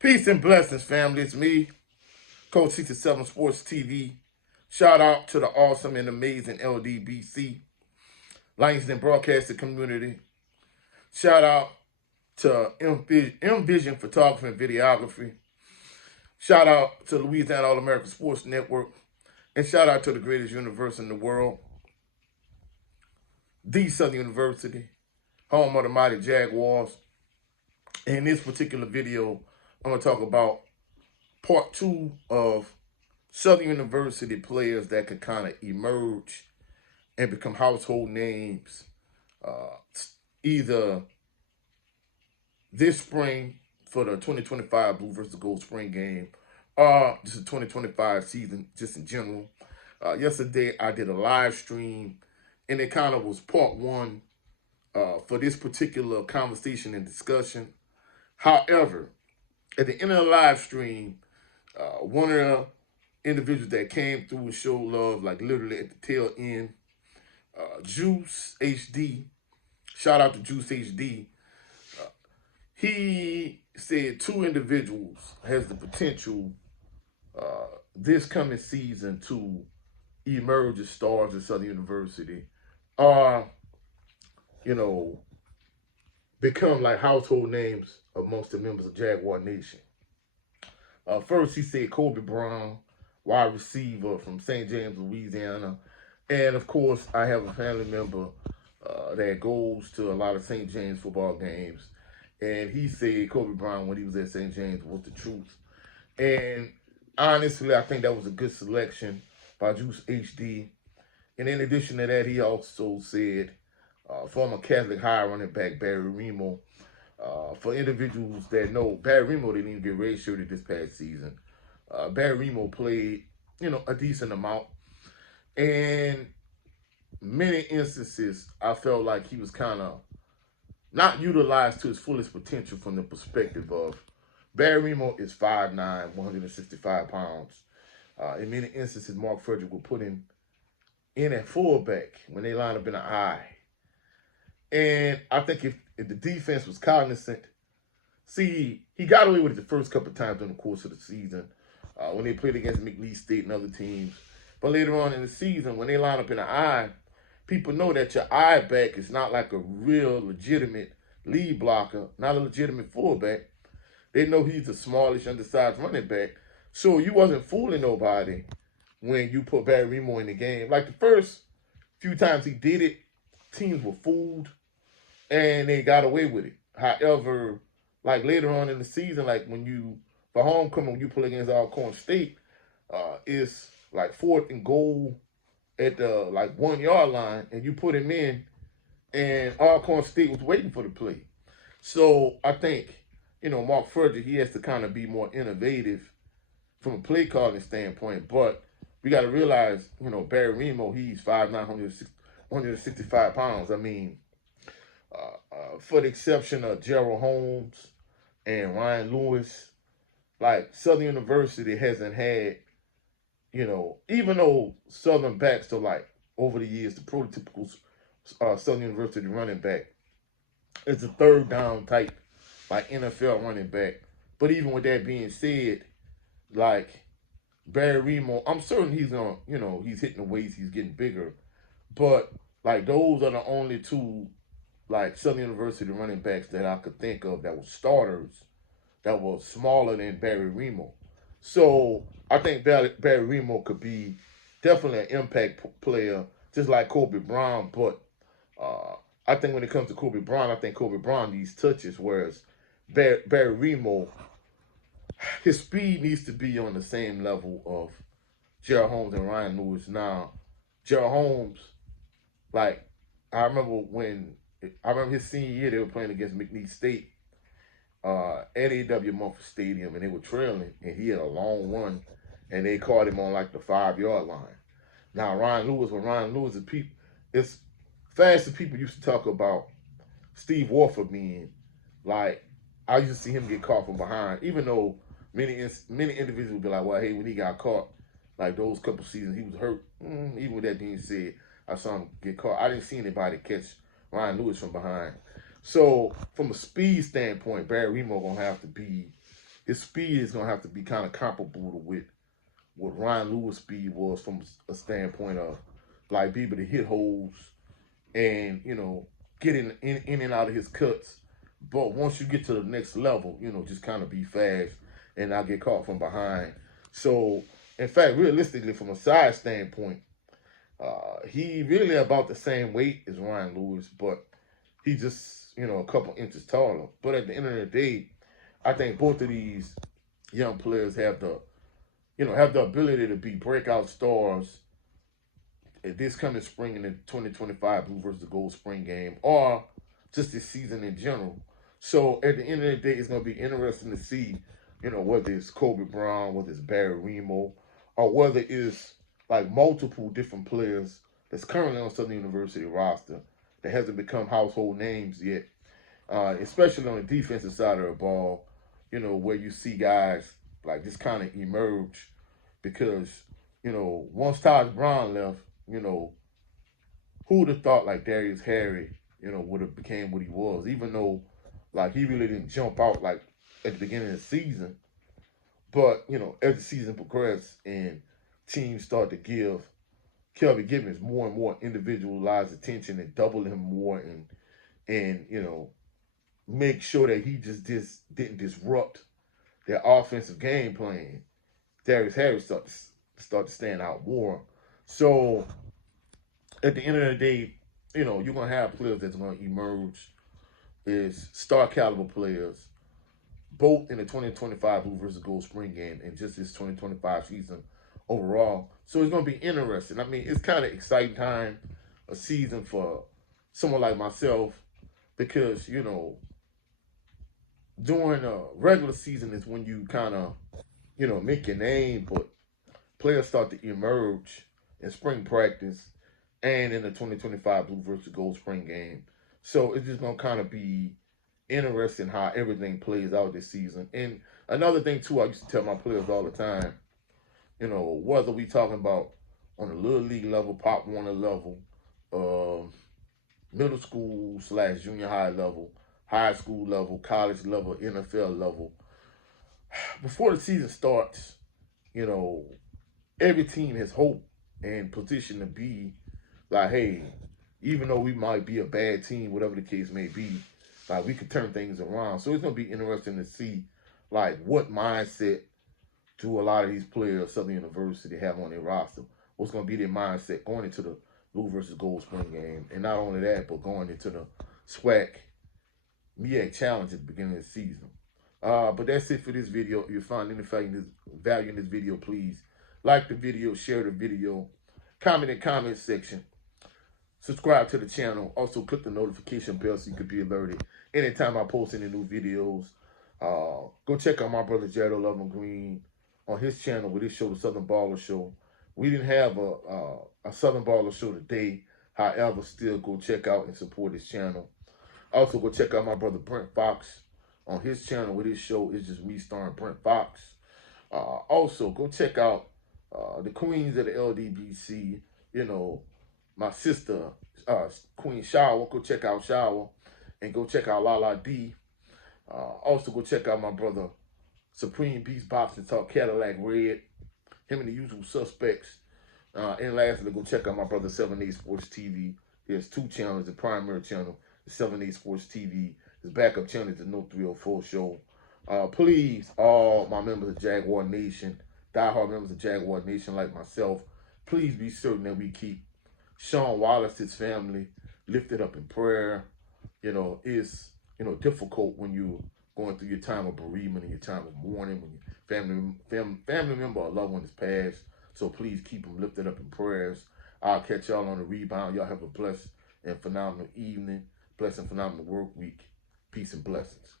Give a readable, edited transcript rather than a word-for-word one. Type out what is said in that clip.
Peace and blessings, family. It's me, Coach 67 Sports TV. Shout out to the awesome and amazing LDBC, Langston Broadcasting Community. Shout out to Envision Photography and Videography. Shout out to Louisiana All American Sports Network. And shout out to the greatest university in the world, the Southern University, home of the mighty Jaguars. In this particular video, I'm going to talk about part two of Southern University players that could kind of emerge and become household names either this spring for the 2025 Blue versus Gold spring game or just the 2025 season just in general. Yesterday I did a live stream and it kind of was part one for this particular conversation and discussion. However, at the end of the live stream, one of the individuals that came through and showed love, like literally at the tail end, Juice HD, shout out to Juice HD, he said two individuals has the potential this coming season to emerge as stars at Southern University or, become like household names amongst the members of Jaguar Nation. First, he said Kobe Brown, wide receiver from St. James, Louisiana. And, of course, I have a family member that goes to a lot of St. James football games. And he said Kobe Brown, when he was at St. James, was the truth. And honestly, I think that was a good selection by Juice HD. And in addition to that, he also said former Catholic High running back Barry Remo. For individuals that know, Barry Remo didn't even get redshirted this past season. Barry Remo played, a decent amount. And many instances, I felt like he was kind of not utilized to his fullest potential from the perspective of Barry Remo is 5'9", 165 pounds. In many instances, Mark Frederick will put him in at fullback when they line up in an eye. And I think if the defense was cognizant, he got away with it the first couple of times during the course of the season when they played against McNeese State and other teams. But later on in the season, when they line up in an eye, people know that your eye back is not like a real legitimate lead blocker, not a legitimate fullback. They know he's a smallish, undersized running back. So you wasn't fooling nobody when you put Barry Remo in the game. Like the first few times he did it, teams were fooled and they got away with it. However, like later on in the season, like for homecoming, when you play against Alcorn State, it's like 4th and goal at the 1 yard line, and you put him in, and Alcorn State was waiting for the play. So I think, Mark Frederick, he has to kind of be more innovative from a play calling standpoint. But we got to realize, Barry Remo, he's 5'9", 165 pounds. I mean, for the exception of Gerald Holmes and Ryan Lewis, like Southern University hasn't had, even though Southern backs are like over the years, the prototypical Southern University running back is a third down type, like NFL running back. But even with that being said, like Barry Remo, I'm certain he's gonna, he's hitting the weights, he's getting bigger. But like those are the only two like Southern University running backs that I could think of that were starters that were smaller than Barry Remo. So I think Barry Remo could be definitely an impact player, just like Kobe Brown. But I think when it comes to Kobe Brown, I think Kobe Brown needs touches, whereas Barry Remo, his speed needs to be on the same level of Gerald Holmes and Ryan Lewis. Now, Gerald Holmes, like I remember his senior year, they were playing against McNeese State at A.W. Mumford Stadium, and they were trailing, and he had a long run, and they caught him on like the 5 yard line. Now, Ryan Lewis is people, it's fast as people used to talk about Steve Warford being, like, I used to see him get caught from behind, even though many individuals would be like, well, hey, when he got caught, like those couple seasons, he was hurt. Even with that being said, I saw him get caught. I didn't see anybody catch Ryan Lewis from behind. So from a speed standpoint, Barry Remo gonna have to be, his speed is gonna have to be kind of comparable to with what Ryan Lewis' speed was from a standpoint of like being able to hit holes and get in and out of his cuts. But once you get to the next level, just kind of be fast and not get caught from behind. So, in fact, realistically, from a size standpoint, he really about the same weight as Ryan Lewis, but he just a couple inches taller. But at the end of the day, I think both of these young players have the ability to be breakout stars this coming spring in the 2025 Blue versus the Gold spring game, or just this season in general. So at the end of the day, it's going to be interesting to see, whether it's Kobe Brown, whether it's Barry Remo, or whether it's like multiple different players that's currently on Southern University roster that hasn't become household names yet, especially on the defensive side of the ball, where you see guys like just kind of emerge because, once Taj Brown left, who would have thought like Darius Harry, would have became what he was, even though like he really didn't jump out like at the beginning of the season. But, as the season progressed and teams start to give Kelvin Gibbons more and more individualized attention and double him more and make sure that he just didn't disrupt their offensive game plan, Darius Harry start to stand out more. So at the end of the day, you're gonna have players that's gonna emerge as star caliber players, both in the 2025 Blue versus Gold spring game and just this 2025 season overall. So it's gonna be interesting. I mean, it's kind of exciting time, a season for someone like myself, because during a regular season is when you kind of make your name, but players start to emerge in spring practice and in the 2025 Blue versus Gold spring game. So it's just going to kind of be interesting how everything plays out this season. And another thing, too, I used to tell my players all the time, whether we talking about on the Little League level, Pop Warner level, middle school / junior high level, high school level, college level, NFL level, before the season starts, every team has hope and position to be like, hey, even though we might be a bad team, whatever the case may be, like we could turn things around. So it's gonna be interesting to see like what mindset do a lot of these players Southern University have on their roster. What's gonna be their mindset going into the Blue versus Gold spring game, and not only that, but going into the SWAC MEAC Challenge at the beginning of the season. But that's it for this video. If you find any value in this video, please like the video, share the video, comment in the comment section, subscribe to the channel. Also, click the notification bell so you can be alerted anytime I post any new videos. Go check out my brother Jared Lovin Green on his channel with his show, The Southern Baller Show. We didn't have a Southern Baller Show today. However, still go check out and support his channel. Also, go check out my brother Brent Fox on his channel with his show. It's just me starring Brent Fox. Also, go check out the Queens of the LDBC. My sister, Queen Shower. Go check out Shower. And go check out Lala D. Also, go check out my brother Supreme Beast Boxing Talk, Cadillac Red. Him and the Usual Suspects. And lastly, go check out my brother 7A Sports TV. There's two channels, the primary channel, the 7A Sports TV. His backup channel is the No 304 Show. Please, all my members of Jaguar Nation, diehard members of Jaguar Nation like myself, please be certain that we keep Sean Wallace's family lifted up in prayer. It's difficult when you're going through your time of bereavement and your time of mourning, when your family member or loved one is passed. So please keep them lifted up in prayers. I'll catch y'all on the rebound. Y'all have a blessed and phenomenal evening, blessed and phenomenal work week. Peace and blessings.